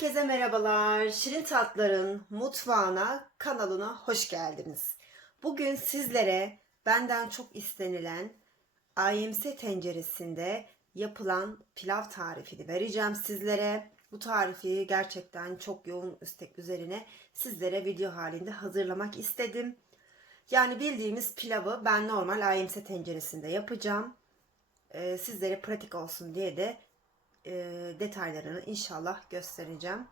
Herkese merhabalar. Şirin Tatlar'ın mutfağına, kanalına hoş geldiniz. Bugün sizlere benden çok istenilen IMC tenceresinde yapılan pilav tarifini vereceğim sizlere. Bu tarifi gerçekten çok yoğun istek üzerine sizlere video halinde hazırlamak istedim. Yani bildiğimiz pilavı ben normal IMC tenceresinde yapacağım. Ee, sizlere pratik olsun diye de e, detaylarını inşallah göstereceğim.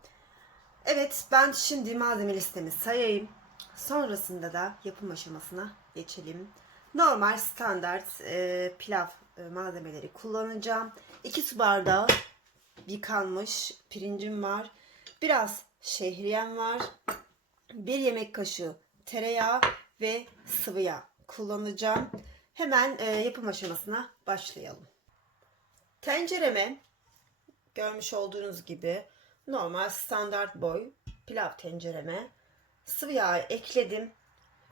Evet ben şimdi malzeme listemi sayayım. Sonrasında da yapım aşamasına geçelim. Normal standart e, pilav e, malzemeleri kullanacağım. 2 su bardağı yıkanmış pirincim var. Biraz şehriyem var. 1 yemek kaşığı tereyağı ve sıvı yağ kullanacağım. Hemen e, yapım aşamasına başlayalım. Tencereme görmüş olduğunuz gibi normal standart boy pilav tencereme sıvı yağ ekledim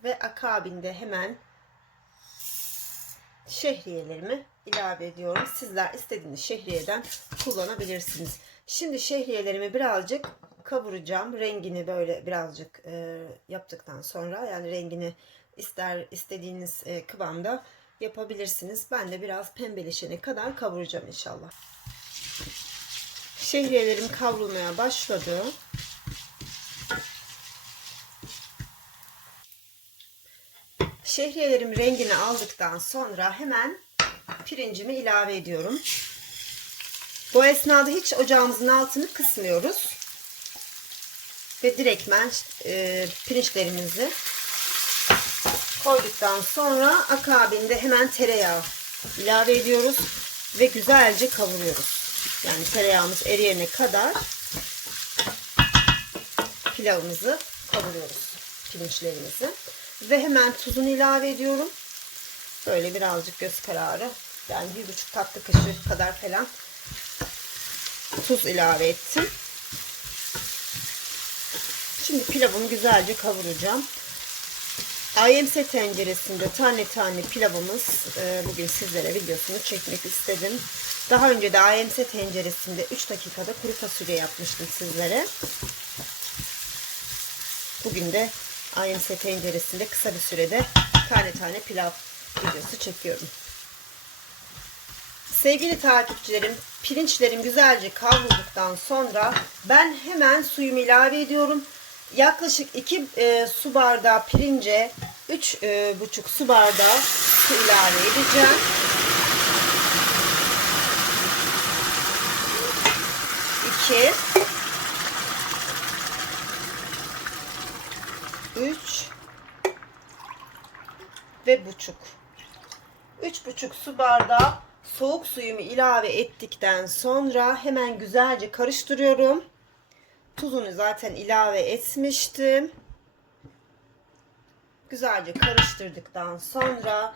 ve akabinde hemen şehriyelerimi ilave ediyorum. Sizler istediğiniz şehriyeden kullanabilirsiniz. Şimdi şehriyelerimi birazcık kavuracağım. Rengini böyle birazcık e, yaptıktan sonra yani rengini ister istediğiniz e, kıvamda yapabilirsiniz. Ben de biraz pembeleşene kadar kavuracağım inşallah. Şehriyelerim kavrulmaya başladı. Şehriyelerim rengini aldıktan sonra hemen pirincimi ilave ediyorum. Bu esnada hiç ocağımızın altını kısmıyoruz. Ve direktmen e, pirinçlerimizi koyduktan sonra akabinde hemen tereyağı ilave ediyoruz ve güzelce kavuruyoruz. Yani tereyağımız eriyene kadar pilavımızı kavuruyoruz. Pirinçlerimizi. Ve hemen tuzunu ilave ediyorum. Böyle birazcık göz kararı. Yani bir buçuk tatlı kaşığı kadar falan tuz ilave ettim. Şimdi pilavımı güzelce kavuracağım. IMC tenceresinde tane tane pilavımız e, bugün sizlere videosunu çekmek istedim. Daha önce de IMC tenceresinde 3 dakikada kuru fasulye yapmıştım sizlere. Bugün de IMC tenceresinde kısa bir sürede tane tane pilav videosu çekiyorum. Sevgili takipçilerim, pirinçlerim güzelce kavrulduktan sonra ben hemen suyumu ilave ediyorum. Yaklaşık 2 e, su bardağı pirince 3 e, buçuk su bardağı su ilave edeceğim. İki, üç ve buçuk. Üç buçuk su bardağı soğuk suyumu ilave ettikten sonra hemen güzelce karıştırıyorum. Tuzunu zaten ilave etmiştim. Güzelce karıştırdıktan sonra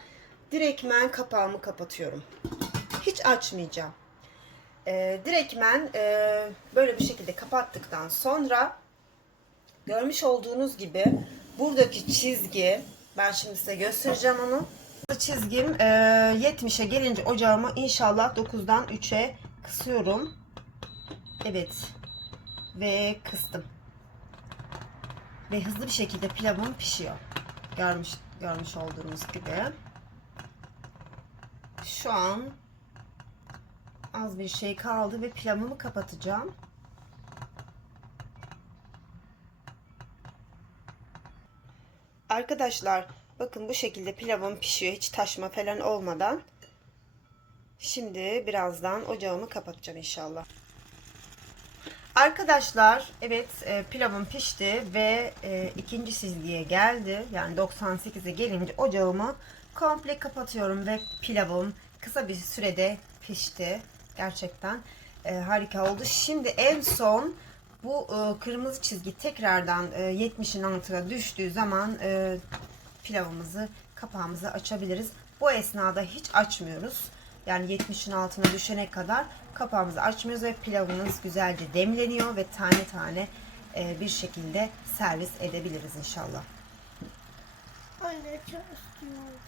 direktmen kapağımı kapatıyorum. Hiç açmayacağım. Ee, direktmen e, böyle bir şekilde kapattıktan sonra görmüş olduğunuz gibi buradaki çizgi ben şimdi size göstereceğim onu. Bu çizgim e, 70'e gelince ocağımı inşallah 9'dan 3'e kısıyorum. Evet ve kıstım. Ve hızlı bir şekilde pilavım pişiyor. Görmüş, görmüş olduğunuz gibi. Şu an az bir şey kaldı ve pilavımı kapatacağım. Arkadaşlar bakın bu şekilde pilavım pişiyor. Hiç taşma falan olmadan. Şimdi birazdan ocağımı kapatacağım inşallah. Arkadaşlar evet e, pilavım pişti ve e, ikinci çizgiye geldi. Yani 98'e gelince ocağımı komple kapatıyorum ve pilavım kısa bir sürede pişti. Gerçekten e, harika oldu. Şimdi en son bu e, kırmızı çizgi tekrardan e, 70'in altına düştüğü zaman e, pilavımızı kapağımızı açabiliriz. Bu esnada hiç açmıyoruz. Yani 70'in altına düşene kadar kapağımızı açmıyoruz ve pilavımız güzelce demleniyor ve tane tane e, bir şekilde servis edebiliriz inşallah. Anne çok istiyorum.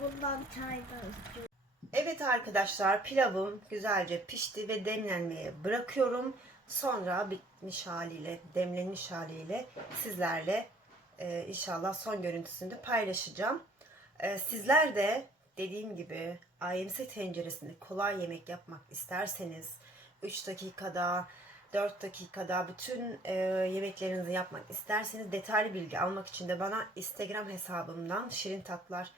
Bundan çay da istiyorum. Evet arkadaşlar pilavım güzelce pişti ve demlenmeye bırakıyorum. Sonra bitmiş haliyle, demlenmiş haliyle sizlerle e, inşallah son görüntüsünü de paylaşacağım. E, sizler de dediğim gibi IMC tenceresinde kolay yemek yapmak isterseniz 3 dakikada 4 dakikada bütün e, yemeklerinizi yapmak isterseniz detaylı bilgi almak için de bana Instagram hesabımdan Şirin Tatlar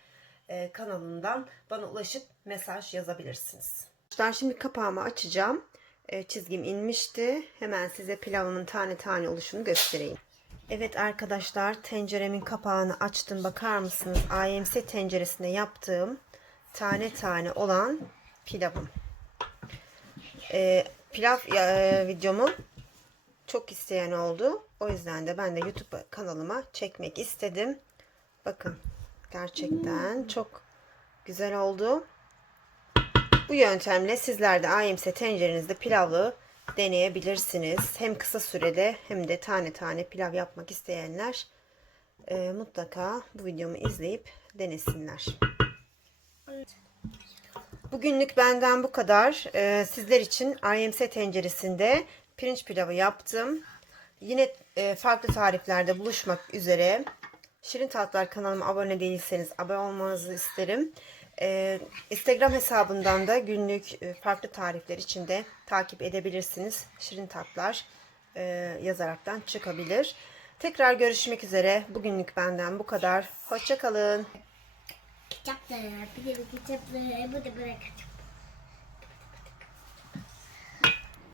e, kanalından bana ulaşıp mesaj yazabilirsiniz. Ben şimdi kapağımı açacağım. E, çizgim inmişti. Hemen size pilavımın tane tane oluşunu göstereyim. Evet arkadaşlar tenceremin kapağını açtım. Bakar mısınız? IMC tenceresinde yaptığım tane tane olan pilavım. E, pilav e, videomu çok isteyen oldu. O yüzden de ben de YouTube kanalıma çekmek istedim. Bakın gerçekten çok güzel oldu. Bu yöntemle sizler de IMC tencerenizde pilavı deneyebilirsiniz. Hem kısa sürede hem de tane tane pilav yapmak isteyenler e, mutlaka bu videomu izleyip denesinler. Bugünlük benden bu kadar. E, sizler için IMC tenceresinde pirinç pilavı yaptım. Yine e, farklı tariflerde buluşmak üzere. Şirin Tatlar kanalıma abone değilseniz abone olmanızı isterim. Ee, Instagram hesabından da günlük e, farklı tarifler için de takip edebilirsiniz. Şirin Tatlar e, yazaraktan çıkabilir. Tekrar görüşmek üzere. Bugünlük benden bu kadar. Hoşçakalın. Kitapları, bir de bir kitapları, bu da böyle kitap.